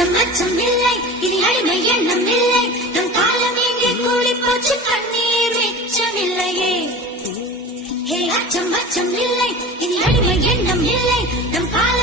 அச்சம் அச்சம் இல்லை, இனி அடிமை எண்ணம் இல்லை, நம் காலம் எங்கே கூடி போச்சு, கண்ணீர் மிச்சமில்லையே. அச்சம் அச்சம் இல்லை, இனி அடிமை எண்ணம் இல்லை, நம் காலம்